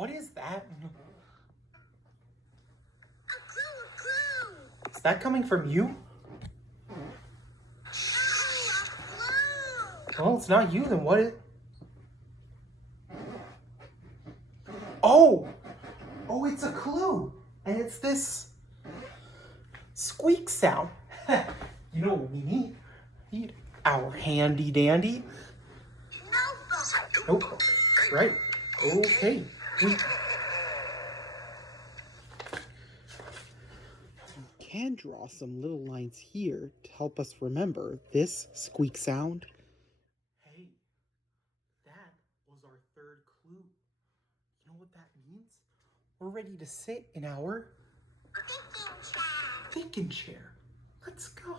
What is that? A clue. Is that coming from you? Well, it's not you, then what is... Oh! Oh, it's a clue! And it's this squeak sound. You know what we need? We need our handy dandy. Nope. Right. Okay. We can draw some little lines here to help us remember this squeak sound. Hey, that was our third clue. You know what that means? We're ready to sit in our thinking chair. Let's go.